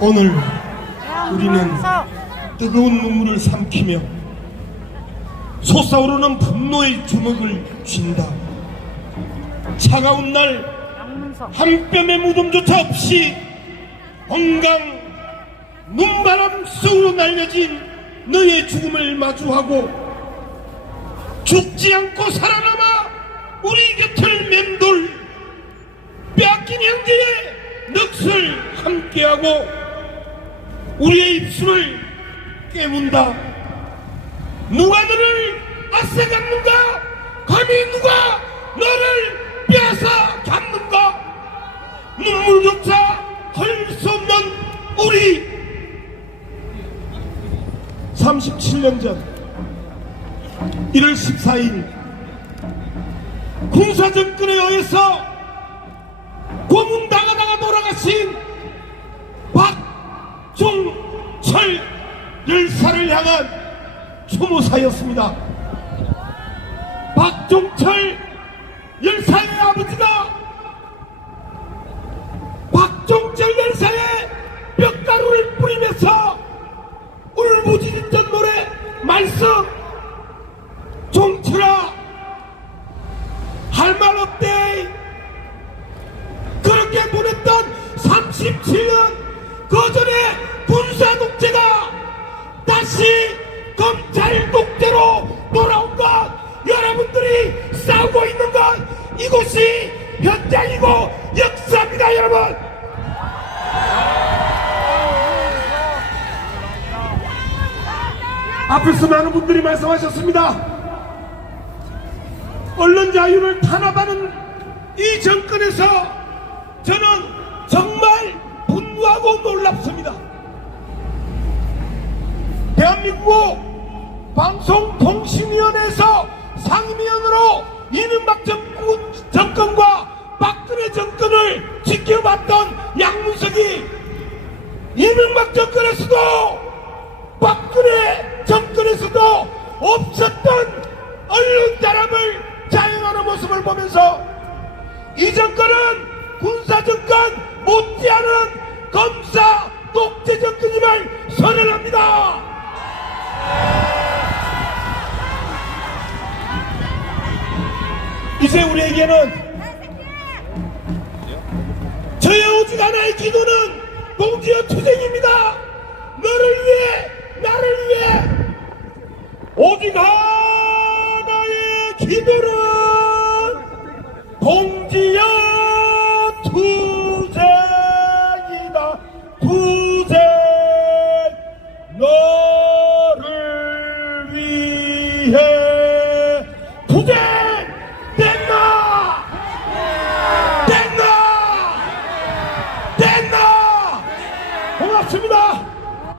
오늘 우리는 뜨거운 눈물을 삼키며 솟아오르는 분노의 주먹을 쥔다. 차가운 날 한 뼘의 무덤조차 없이 건강 눈바람 속으로 날려진 너의 죽음을 마주하고 죽지 않고 살아남아 우리 곁을 맴돌 빼앗긴 형제의 넋을 함께하고 우리의 입술을 깨문다. 누가 너를 앗아갔는가? 감히 누가 너를 빼앗아 갔는가? 눈물조차 헐수 없는 우리. 37년 전 1월 14일 군사정권에 의해서 고문당하다가 돌아가신 박종철 열사를 향한 추모사였습니다. 박종철 열사의 아버지가 박종철 열사의 뼈가루를 뿌리면서 울부짖던 노래 말씀 종철아 할 말 없대 그렇게 보냈던 37년 앞에서 많은 분들이 말씀하셨습니다 언론 자유를 탄압하는 이 정권에서 저는 정말 분노하고 놀랍습니다. 대한민국 방송통신위원회에서 상임위원으로 이명박 정권, 정권과 박근혜 정권을 지켜봤던 양문석이 이명박 정권 선언합니다. 이제 우리에게는 저의 오직 하나의 기도는 공지의 투쟁입니다. 너를 위해 나를 위해 오직 하나의 기도는 공지여 너를 위해